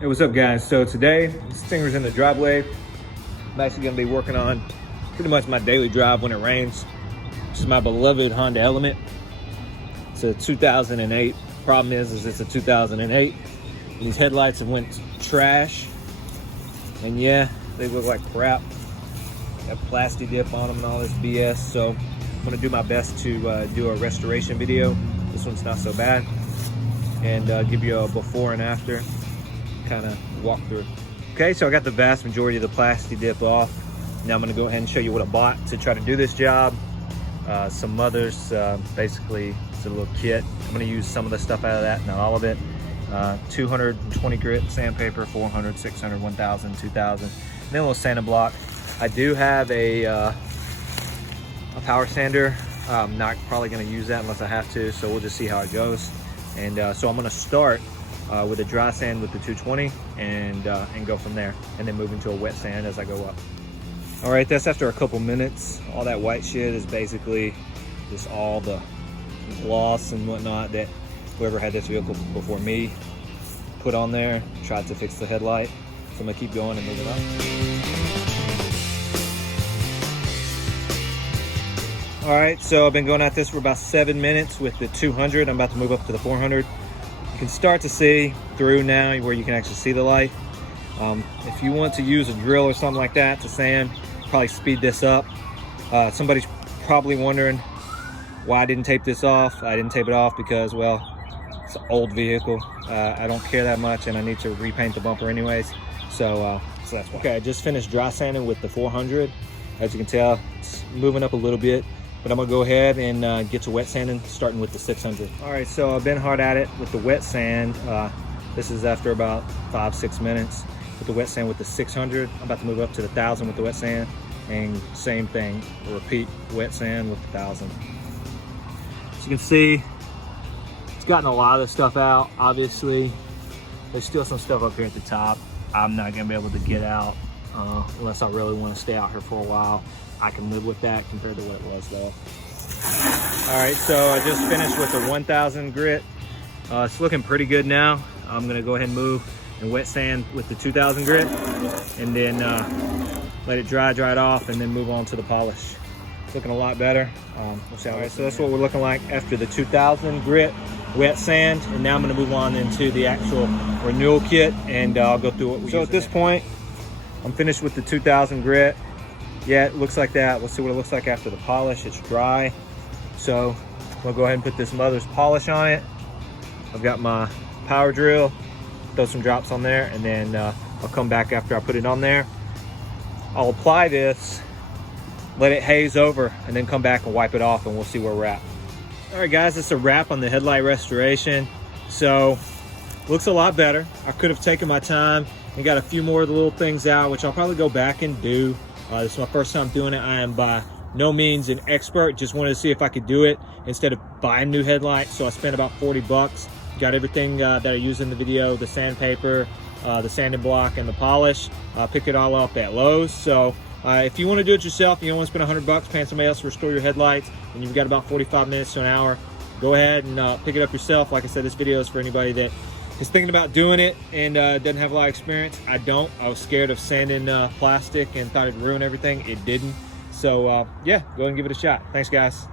Hey, what's up guys? So today, this Stinger's in the driveway. I'm actually gonna be working on pretty much my daily drive when it rains. This is my beloved Honda Element. It's a 2008. Problem is it's a 2008. These headlights have went trash. And yeah, they look like crap. Got plastic dip on them and all this BS. So I'm gonna do my best to do a restoration video. This one's not so bad. And give you a before and after kind of walk through. Okay, so I got the vast majority of the plastic dip off. Now I'm gonna go ahead and show you what I bought to try to do this job. Some others, basically it's a little kit. I'm gonna use some of the stuff out of that, not all of it. 220 grit sandpaper, 400, 600, 1000, 2000, and then a little sanding block. I do have a power sander. I'm not probably gonna use that unless I have to, so we'll just see how it goes. And so I'm gonna start with a dry sand with the 220 and go from there, and then move into a wet sand as I go up. All right, that's after a couple minutes. All that white shit is basically just all the gloss and whatnot that whoever had this vehicle before me put on there, tried to fix the headlight. So I'm gonna keep going and move it up. All right, so I've been going at this for about 7 minutes with the 200. I'm about to move up to the 400. You can start to see through now where you can actually see the light. If you want to use a drill or something like that to sand, probably speed this up. Somebody's probably wondering why I didn't tape this off. I didn't tape it off because, well, it's an old vehicle. I don't care that much, and I need to repaint the bumper anyways. So that's why. Okay, I just finished dry sanding with the 400. As you can tell, it's moving up a little bit. But I'm gonna go ahead and get to wet sanding, starting with the 600. All right, so I've been hard at it with the wet sand. This is after about 5-6 minutes. With the wet sand with the 600, I'm about to move up to the 1000 with the wet sand, and same thing, repeat wet sand with the 1000. As you can see, it's gotten a lot of the stuff out. Obviously, there's still some stuff up here at the top I'm not gonna be able to get out unless I really want to stay out here for a while. I can live with that compared to what it was though. All right, so I just finished with the 1000 grit. It's looking pretty good now. I'm gonna go ahead and move and wet sand with the 2000 grit, and then let it dry it off, and then move on to the polish. It's looking a lot better. We'll see how it goes. So that's what we're looking like after the 2000 grit wet sand, and now I'm gonna move on into the actual renewal kit, and I'll go through what we use. So at this point, I'm finished with the 2000 grit. Yeah, it looks like that. We'll see what it looks like after the polish. It's dry. So we'll go ahead and put this mother's polish on it. I've got my power drill, throw some drops on there, and then I'll come back after I put it on there. I'll apply this, let it haze over, and then come back and wipe it off, and we'll see where we're at. All right guys, it's a wrap on the headlight restoration. So looks a lot better. I could have taken my time and got a few more of the little things out, which I'll probably go back and do. This is my first time doing it. I am by no means an expert, just wanted to see if I could do it instead of buying new headlights. So I spent about 40 bucks. Got everything that I used in the video, the sandpaper, the sanding block, and the polish. Pick it all up at Lowe's. So if you want to do it yourself, you don't want to spend 100 bucks paying somebody else to restore your headlights, and you've got about 45 minutes to an hour, go ahead and pick it up yourself. Like I said, this video is for anybody that is thinking about doing it and doesn't have a lot of experience. I don't. I was scared of sanding plastic and thought it'd ruin everything. It didn't. So yeah, go ahead and give it a shot. Thanks guys.